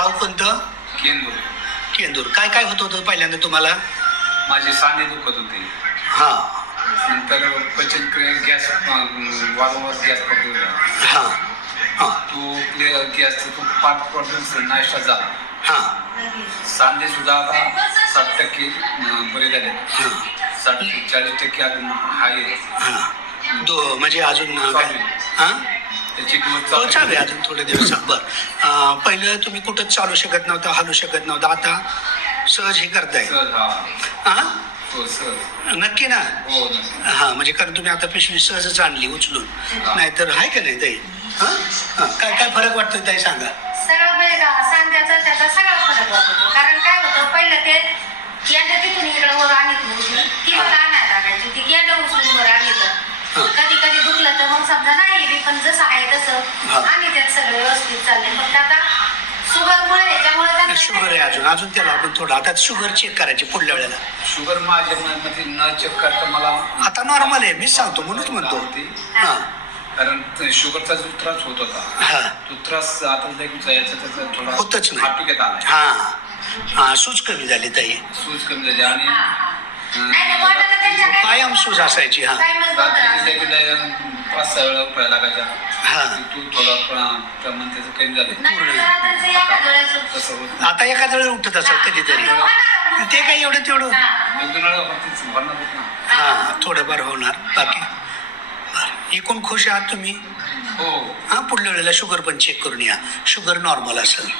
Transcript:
गाव कोणतं? केंदूर. केंदूर. काय काय होत होतं पहिल्यांदा तुम्हाला? माझे सांधे दुखत होते. हा नंतर पचनक्रिया गॅस वारंवार गॅस पकडला. हा हा तो गॅस तो 5% नाश्ता झाला. हा सांधे सुद्धा आता 60% बरे झाले. हा 40% अजून आहे. हा म्हणजे अजून काय? हा त्याची हो डोस चालू आहे अजून थोडे दिवस. बरं पहिलं तुम्ही कुठंच चालू शकत नव्हता, हलू शकत नव्हता, आता सहज हे करताय. सहज. हा हा हो सहज. नक्की ना? हो नक्की. हा म्हणजे कारण तुम्ही आता पिशवी सहजच आणली उचलून, नाहीतर आहे का नाही ताई? हा हा काय काय फरक वाटतोय ताई सांगा? सगळं सांध्याचा त्याचा सगळा फरक वाटतो. कारण काय होतं, पहिलं ते गेंडा तिथून इकडं वर आणत उचलून ती मला आणायला लागायची. ती गेंडा उचलून वर आणलं कधी कधी दुखलं तर मग समजा नाही बी, पण जसं आहे तसं आणि त्यात सगळं व्यवस्थित चाललंय. फक्त आता शुगरमुळे ह्याच्यामुळे शुगर आहे अजून त्याला आपण थोडं आता शुगर चेक करायची पुढल्या वेळेला. शुगर माझ्या मध्ये न चेक करता मला आता नॉर्मल आहे, मीच सांगतो म्हणूनच म्हणतो. हा कारण शुगरचा जो त्रास होत होता हा तो त्रास आता याचा त्याचा थोडा होतच नाही. आटोक्यात आला. हा हा सूज कमी झाली ताई. सूज कमी झाली आणि कायम सूज असायची. हा 5-6 वेळा उठायला लागायचा. हा तू थोडा प्रमाण त्याचं कमी झालं. तसं होत आता एखाद्या वेळेस उठत असेल कधीतरी, ते काय एवढं तेवढं. 1-2 वेळा होतीच, भरणार होत ना. हा थोडंफार होणार. बाकी बरं. एकूण खुश आहात तुम्ही? हो. हा पुढल्या वेळेला शुगर पण चेक करून या, शुगर नॉर्मल असेल.